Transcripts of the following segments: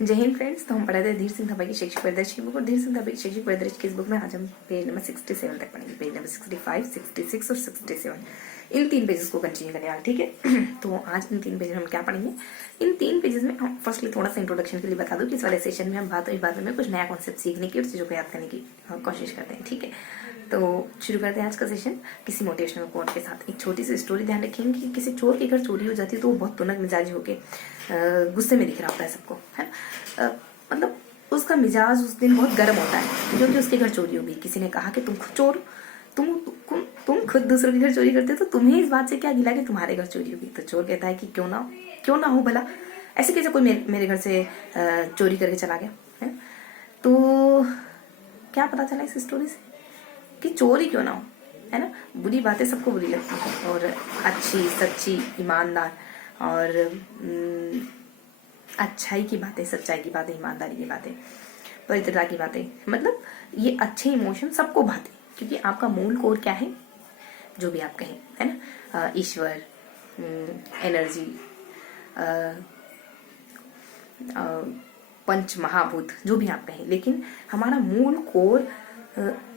जय हिंद फ्रेंड्स। तो हम पढ़ा थे धीर सिंह धब्बा की शैक्षिक परिदृश्य की बुक और धीर सिंह धब्बा की शैक्षिक परिदृश्य की इस बुक में आज हम पेज नंबर 67 तक पढ़ेंगे। पेज नंबर 65, 66 और 67 इन 3 पेजेस को कंटिन्यू करने वाले, ठीक है। तो आज इन 3 पेज में हम क्या पढ़ेंगे, इन 3 पेजेस में हम फर्स्टली थोड़ा सा इंट्रोडक्शन के लिए बता दूं कि इस वाले सेशन में हम बात में कुछ नया कॉन्सेप्ट सीखने की और चीज़ों को याद करने की कोशिश करते हैं, ठीक है। तो शुरू करते हैं आज का सेशन किसी मोटिवेशनल कोट के साथ। एक छोटी सी स्टोरी। ध्यान रखेंगे कि किसी चोर के घर चोरी हो जाती है तो वो बहुत तुनक मिजाज होके गुस्से में दिख रहा होता है सबको, है ना। मतलब उसका मिजाज उस दिन बहुत गर्म होता है क्योंकि उसके घर चोरी हो गई। किसी ने कहा कि तुम खुद चोर, तुम खुद दूसरों के घर चोरी करते हो तो तुम्हें इस बात से क्या गिला कि तुम्हारे घर चोरी होगी। तो चोर कहता है कि क्यों ना हो भला, ऐसे कैसे कोई मेरे घर से चोरी करके चला गया है। तो क्या पता चला इस स्टोरी से कि चोरी क्यों ना हो, है ना। बुरी बातें सबको बुरी लगती है और अच्छी सच्ची ईमानदार और अच्छाई की बातें, सच्चाई की बातें, ईमानदारी की बातें, पवित्रता की बातें, मतलब ये अच्छे इमोशन सबको भाते क्योंकि आपका मूल कोर क्या है, जो भी आप कहें, है ना। ईश्वर, एनर्जी, पंच महाभूत, जो भी आप कहें, लेकिन हमारा मूल कोर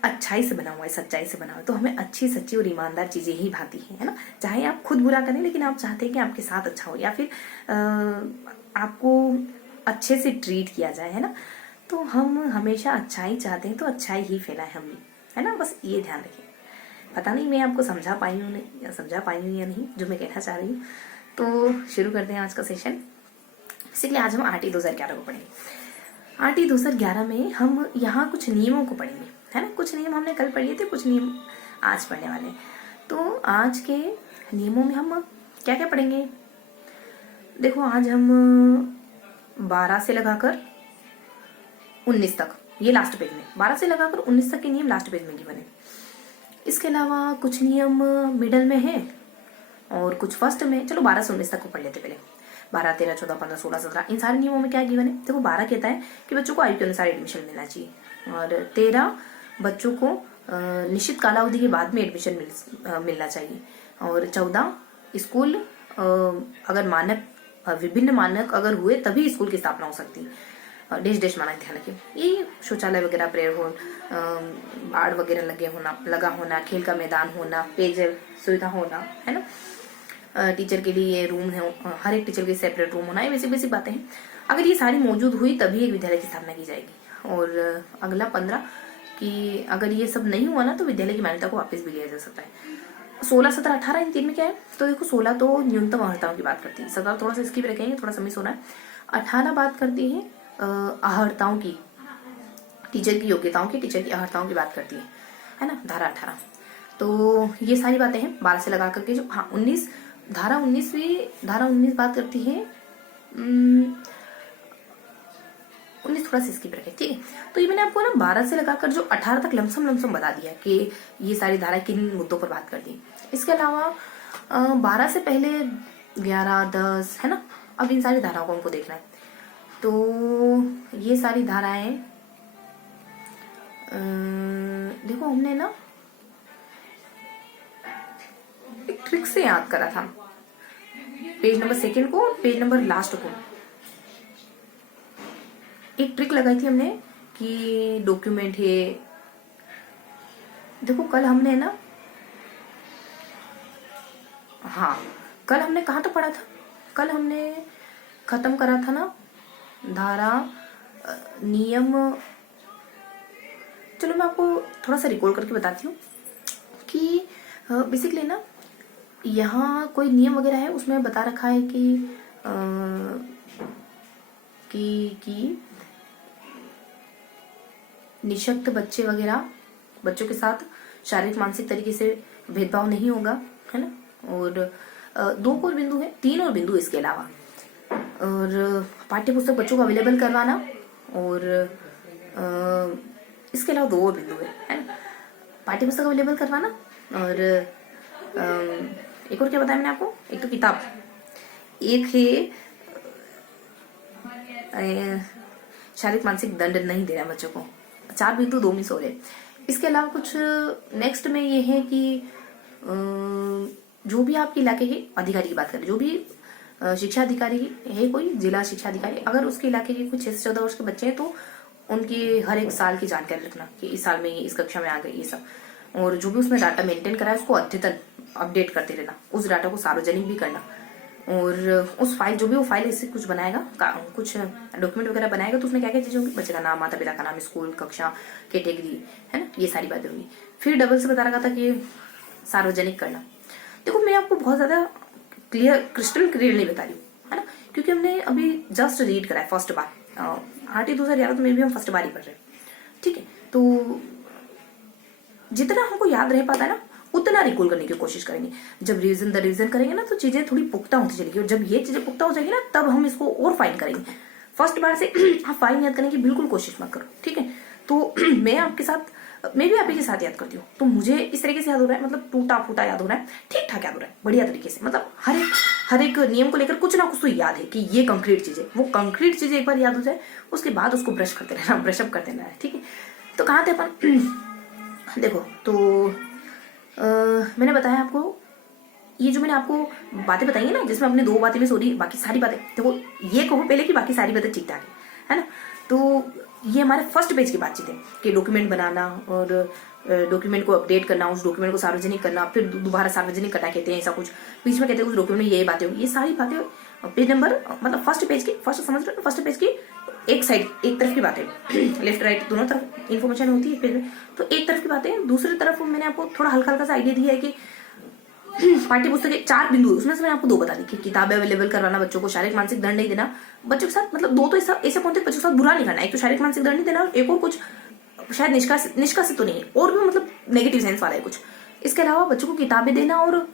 अच्छाई से बना हुआ है, सच्चाई से बना हुआ है। तो हमें अच्छी सच्ची और ईमानदार चीजें ही भाती हैं, है ना। चाहे आप खुद बुरा करें लेकिन आप चाहते हैं कि आपके साथ अच्छा हो या फिर आपको अच्छे से ट्रीट किया जाए, है ना। तो हम हमेशा अच्छाई चाहते हैं तो अच्छाई ही फैलाए हम भी, है ना। बस ये ध्यान रखें। पता नहीं मैं आपको समझा पाई हूँ या नहीं जो मैं कहना चाह रही हूँ। तो शुरू करते हैं आज का सेशन। बेसिकली आज हम आरटी 2011 को पढ़ेंगे। आरटी 2011 में हम यहाँ कुछ नियमों को पढ़ेंगे, है ना। कुछ नियम हमने कल पढ़े थे, कुछ नियम आज पढ़ने वाले हैं। तो आज के नियमों में हम क्या क्या पढ़ेंगे, देखो आज हम 12 से लगाकर 19 तक, ये लास्ट पेज में 12 से लगाकर 19 तक के नियम लास्ट पेज में गिवन है। इसके अलावा कुछ नियम मिडल में है और कुछ फर्स्ट में। चलो 12 से 19 तक को पढ़ लेते पहले। 12, 13, 14, 15, 16, 17 इन सारे नियमों में क्या गिवन है। देखो 12 कहता है कि बच्चों को आयु के अनुसार एडमिशन मिलना चाहिए और 13 बच्चों को निश्चित कालावधि के बाद में एडमिशन मिलना चाहिए और 14 स्कूल अगर मानक विभिन्न मानक अगर हुए तभी स्कूल की स्थापना हो सकती है। डेश मानक ध्यान रखिए। ये शौचालय वगैरह, प्रेयर हॉल, बाड़ वगैरह लगा होना, खेल का मैदान होना, पेयजल सुविधा होना, है ना। टीचर के लिए रूम है, हर एक टीचर के सेपरेट रूम होना, ये बेसिक बातें हैं। अगर ये सारी मौजूद हुई तभी एक विद्यालय की स्थापना की जाएगी। और अगला 15 कि अगर ये सब नहीं हुआ ना तो विद्यालय की मान्यता को वापस भी लिया जा सकता है। 16, 17, 18 इन 3 में क्या है, तो देखो 16 तो न्यूनतम अर्हताओं की बात करती है, 17 थोड़ा सा स्किप रखेंगे, थोड़ा सा मिस हो रहा है। 18 बात करती है अर्हताओं की, टीचर की योग्यताओं की, टीचर की अर्हताओं की बात करती है ना, धारा 18। तो ये सारी बातें हैं 12 से लगा करके जो 19 धारा 19 बात करती है 19 थोड़ा सा स्किप रखे, ठीक है। तो ये मैंने आपको ना 12 से लगाकर जो 18 तक लमसम बता दिया कि ये सारी धारा किन मुद्दों पर बात करती है। इसके अलावा 12 से पहले 11, 10, है ना। अब इन सारी धाराओं को हमको देखना है। तो ये सारी धाराएं देखो हमने ना एक ट्रिक से याद करा था, पेज नंबर 2 को, पेज नंबर लास्ट को एक ट्रिक लगाई थी हमने कि डॉक्यूमेंट है। देखो कल हमने ना, हाँ कल हमने कहाँ तो पढ़ा था, कल हमने खत्म करा था ना धारा नियम। चलो मैं आपको थोड़ा सा रिकॉल करके बताती हूँ कि बेसिकली ना यहाँ कोई नियम वगैरह है, उसमें बता रखा है कि निशक्त बच्चे वगैरह, बच्चों के साथ शारीरिक मानसिक तरीके से भेदभाव नहीं होगा, है ना। और 2 और बिंदु है, 3 और बिंदु इसके अलावा, और पाठ्य पुस्तक बच्चों को अवेलेबल करवाना, और इसके अलावा 2 और बिंदु है ना। पाठ्य पुस्तक अवेलेबल करवाना और एक और क्या बताया मैंने आपको, एक तो किताब, एक है शारीरिक मानसिक दंड नहीं देना बच्चों को। 4 बिंदु 2 मिस हो रहे। इसके अलावा कुछ नेक्स्ट में ये है कि जो भी आपके इलाके के अधिकारी की बात करें, जो भी शिक्षा अधिकारी है कोई जिला शिक्षा अधिकारी, अगर उसके इलाके के कुछ 6 से 14 वर्ष के बच्चे हैं तो उनकी हर एक साल की जानकारी रखना कि इस साल में ये इस कक्षा में आ गए ये सब, और जो भी उसमें डाटा मेंटेन करा है उसको अद्यतन अपडेट करते रहना, उस डाटा को सार्वजनिक भी करना। और उस फाइल जो भी वो फाइल इससे कुछ बनाएगा, कुछ डॉक्यूमेंट वगैरह बनाएगा तो उसमें क्या क्या चीजें होंगी, बच्चे का नाम, माता पिता का नाम, स्कूल, कक्षा, कैटेगरी, है ना, ये सारी बातें होंगी। फिर डबल से बता रखा था कि सार्वजनिक करना। देखो मैं आपको बहुत ज्यादा क्लियर क्रिस्टल क्लियर नहीं बता रही हूँ, है ना, क्योंकि हमने अभी जस्ट रीड करा है फर्स्ट बार, आरटी 2011 तो मे भी हम फर्स्ट बार ही पढ़ रहे हैं, ठीक है। तो जितना हमको याद रह पाता है ना उतना रिकॉल करने की कोशिश करेंगे। जब रिवीजन करेंगे ना तो चीजें थोड़ी पुख्ता होती चलेगी, और जब ये चीजें पुख्ता हो जाएगी ना तब हम इसको और फाइन करेंगे। फर्स्ट बार से आप फाइन याद करने की बिल्कुल कोशिश मत करो, ठीक है। तो मैं भी आप ही के साथ याद करती हूँ, तो मुझे इस तरीके से याद हो रहा है, मतलब टूटा फूटा याद हो रहा है, ठीक ठाक याद हो रहा है, बढ़िया तरीके से, मतलब हर एक नियम को लेकर कुछ ना कुछ तो याद है कि ये कंक्रीट चीज है। वो कंक्रीट चीज एक बार याद हो जाए उसके बाद उसको ब्रश करते रहना, ब्रशअप करते रहना है, ठीक है। तो कहाँ थे अपन देखो, तो मैंने बताया आपको ये जो मैंने आपको बातें बताई है ना, जिसमें अपने 2 बातें में सॉरी बाकी सारी बातें, देखो ये कहो पहले कि बाकी सारी बातें ठीक ठाक है ना। तो ये हमारे फर्स्ट पेज की बातचीत है कि डॉक्यूमेंट बनाना और डॉक्यूमेंट को अपडेट करना, उस डॉक्यूमेंट को सार्वजनिक करना, फिर दोबारा सार्वजनिक करना कहते हैं, ऐसा कुछ बीच में कहते हैं उस डॉक्यूमेंट में ये बातें होंगी। ये सारी बातें पेज नंबर मतलब फर्स्ट पेज की, फर्स्ट समझ रहे हो, फर्स्ट पेज की एक साइड एक तरफ की बातें, लेफ्ट राइट दोनों तरफ इन्फॉर्मेशन होती है पेज में, तो एक तरफ की बातें। दूसरी तरफ मैंने आपको थोड़ा हल्का हल्का सा आइडिया दिया है कि पाठ्य पुस्तक के 4 बिंदु, उसमें से मैंने आपको 2 बता दी कि किताबें अवेलेबल करवाना, बच्चों को शारीरिक मानसिक दंड नहीं देना, बच्चों के साथ मतलब 2 तो ऐसे पॉइंट बच्चों के साथ बुरा नहीं करना, एक तो शारीरिक मानसिक दंड नहीं देना, और एक और कुछ शायद निष्कासित तो नहीं है, और भी मतलब नेगेटिव सेंस वाला है कुछ। इसके अलावा बच्चों को किताबें देना और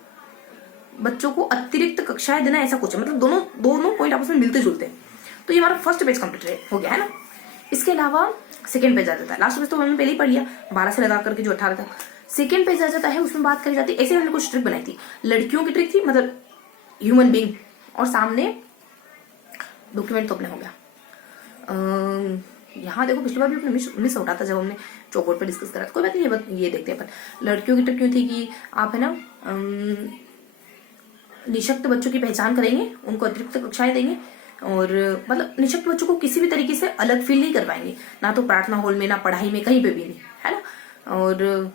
बच्चों को अतिरिक्त कक्षाएं देना, ऐसा कुछ है, मतलब दोनों पॉइंट आपस में मिलते जुलते हैं। तो ये हमारा फर्स्ट पेज कंप्लीट हो गया है ना। इसके अलावा सेकेंड पेज आ जाता है, लास्ट पेज तो हमने पहले ही पढ़ लिया 12 से लगा करके जो 18 तक। सेकेंड पेज आ जाता है, उसमें बात करी जाती है, ऐसे हमने कुछ ट्रिक बनाई थी, लड़कियों की ट्रिक थी, मतलब ह्यूमन बीइंग, और सामने डॉक्यूमेंट तो अपने हो गया। यहाँ देखो पिछली बार भी अपने मिस हो रहा था जब हमने चौकोट पे डिस्कस करा, कोई बात नहीं, ये देखते हैं अपन। लड़कियों की ट्रिक क्यों थी कि आप है ना निशक्त बच्चों की पहचान करेंगे, उनको अतिरिक्त कक्षाएं देंगे, और मतलब निशक्त बच्चों को किसी भी तरीके से अलग फील नहीं करवाएंगे, ना तो प्रार्थना हॉल में, ना पढ़ाई में, कहीं पे भी नहीं, है ना। और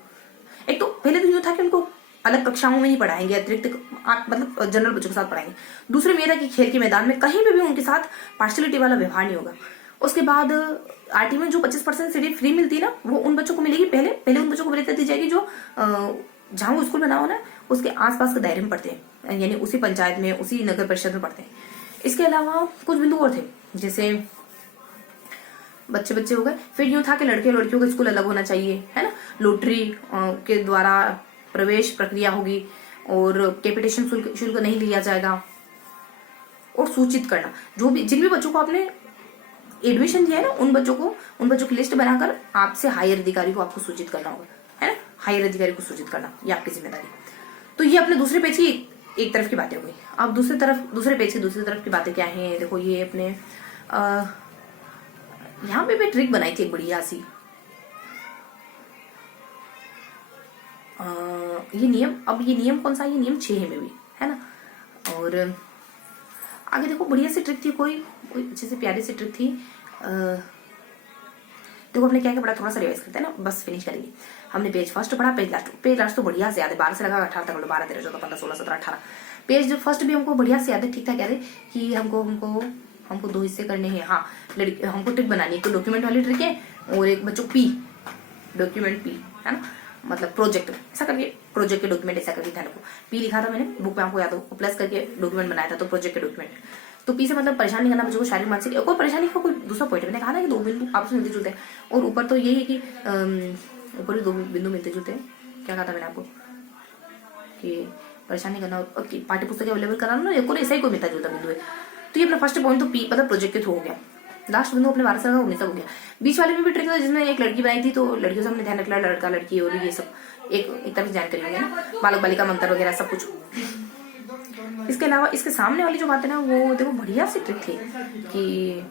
एक तो पहले तो यूँ था कि उनको अलग कक्षाओं में नहीं पढ़ाएंगे, अतिरिक्त मतलब जनरल बच्चों के साथ पढ़ाएंगे। दूसरे में था कि खेल के मैदान में कहीं पे भी उनके साथ पार्शलिटी वाला व्यवहार नहीं होगा। उसके बाद आरटी में जो 25% सीट फ्री मिलती है ना, वो उन बच्चों को मिलेगी, पहले उन बच्चों को वरीयता दी जाएगी जो जहाँ वो स्कूल बना हो ना उसके आसपास के दायरे में पढ़ते हैं, यानी उसी पंचायत में, उसी नगर परिषद में पढ़ते हैं। इसके अलावा कुछ बिंदु और थे, जैसे बच्चे हो गए। फिर यूं था कि लड़के और लड़कियों का स्कूल अलग होना चाहिए, है ना, लॉटरी के द्वारा प्रवेश प्रक्रिया होगी, और कैपिटेशन शुल्क नहीं लिया जाएगा, और सूचित करना जिन भी बच्चों को आपने एडमिशन दिया है ना, उन बच्चों की लिस्ट बनाकर आपसे हायर अधिकारी को आपको सूचित करना होगा, है ना, हायर अधिकारी को सूचित करना, ये आपकी जिम्मेदारी। तो ये अपने दूसरे पेज की एक तरफ की बातें हो गई। अब दूसरे पेज की दूसरी तरफ की बातें क्या हैं, देखो ये अपने यहाँ पे ट्रिक बनाई थी एक बढ़िया सी, ये नियम कौन सा है, ये नियम 6 है में भी, है ना। और आगे देखो बढ़िया सी ट्रिक थी, कोई अच्छी सी प्यारी सी ट्रिक थी। देखो हमने क्या क्या पढ़ा, थोड़ा सा रिवाइज करते हैं ना, बस फिनिश करेंगे। हमने पेज फर्स्ट पढ़ा, पेज लास्ट तो बढ़िया से याद है, 12 से लगा 18 तक, 12 13 14 15 16 17 18 पेज जो फर्स्ट भी हमको बढ़िया से याद है, ठीक ठाक याद है कि हमको 2 हिस्से करने हैं। हाँ, हमको ट्रिक बनानी है, एक तो डॉक्यूमेंट वाली ट्रिक है, और एक बच्चों डॉक्यूमेंट पी, है ना, मतलब प्रोजेक्ट, ऐसा करके प्रोजेक्ट के डॉक्यूमेंट ऐसा करके ध्यान रखो। पी लिखा था मैंने बुक में, आपको याद हो, प्लस करके डॉक्यूमेंट बनाया था, तो प्रोजेक्ट के डॉक्यूमेंट। तो पी से मतलब परेशान नहीं करना बच्चों को, शारीरिक मानसिक, कोई परेशानी का कोई दूसरा पॉइंट मैंने कहा ना कि 2 बिंदु आपस में मिलते जुलते हैं, और ऊपर तो यही है कि ऊपर भी 2 बिंदु मिलते जुलते हैं। क्या कहा था मैंने आपको कि परेशानी करना, पाठ्य पुस्तक अवेलेबल कराना ना, ऐसा ही कोई मिलता जुलता बिंदु है। तो ये अपना फर्स्ट पॉइंट तो पी मतलब प्रोजेक्ट के थ्रू हो गया। लास्ट बिंदु अपने 12 से लगा 19 तक हो गया। बीच वाले में भी ट्रिक था जिसमें एक लड़की बनाई थी, तो लड़कियों से हमने ध्यान रखा, लड़का लड़की और ये सब एक तरफ जानकारी होगी ना, बालक बालिका मंत्र वगैरह सब कुछ। इसके अलावा इसके सामने वाली जो बात है ना, वो देखो बढ़िया सी ट्रिक थी कि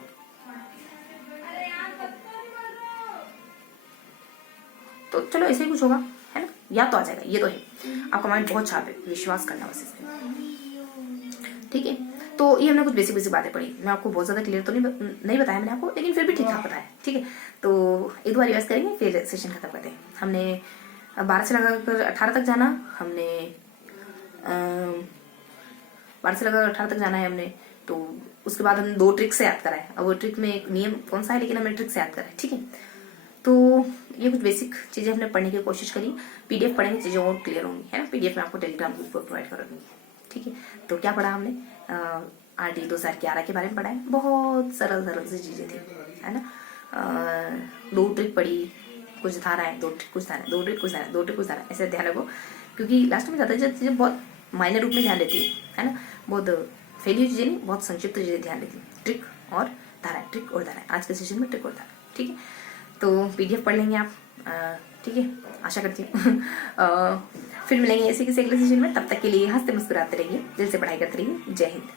तो चलो ऐसे ही कुछ होगा, है ना, याद तो आ जाएगा, ये तो है। आपका माइंड बहुत शार्प है, विश्वास करना बस इसमें, ठीक है। तो ये हमने कुछ बेसिक बेसिक बातें पढ़ी। मैं आपको बहुत ज़्यादा क्लियर तो नहीं बताया मैंने आपको, लेकिन फिर भी ठीक ठाक बताया। ठीक है, तो एक दो बार रिवाइज करेंगे फिर सेशन खत्म करते हैं। हमने 12 से लगाकर 18 तक जाना, हमने 12 से लगाकर 18 तक जाना है हमने। तो उसके बाद हमने 2 ट्रिक से याद करा है। अब वो ट्रिक में एक नियम कौन सा है, लेकिन हमने ट्रिक से याद करा है। ठीक है, तो ये कुछ बेसिक चीज़ें हमने पढ़ने की कोशिश करी। पीडीएफ पढ़ेंगे, चीज़ें और क्लियर होंगी, है ना। पीडीएफ में आपको टेलीग्राम ग्रुप पर प्रोवाइड कर दूंगी। ठीक है, तो क्या पढ़ा हमने, RD 2011 के बारे में पढ़ा है। बहुत सरल सरल सी चीज़ें थी, है ना। 2 ट्रिक पढ़ी, कुछ धारा है, 2 ट्रिक कुछ धारा, 2 ट्रिक कुछ धारा, 2 ट्रिक कुछ धारा, ऐसे ध्यान रखो, क्योंकि लास्ट में ज़्यादा चीज़ें बहुत माइनर रूप में ध्यान देती है ना। बहुत फैली चीज़ें नहीं, बहुत संक्षिप्त चीज़ें ध्यान देती, ट्रिक और धारा, ट्रिक और धारा। आज के सेशन में ट्रिक और धारा। ठीक है, तो पीडीएफ पढ़ लेंगे आप। ठीक है, आशा करती हूँ। फिर मिलेंगे ऐसे किसी अगले सेशन में। तब तक के लिए हंसते मुस्कुराते रहिए, दिल से पढ़ाई करते रहिए। जय हिंद।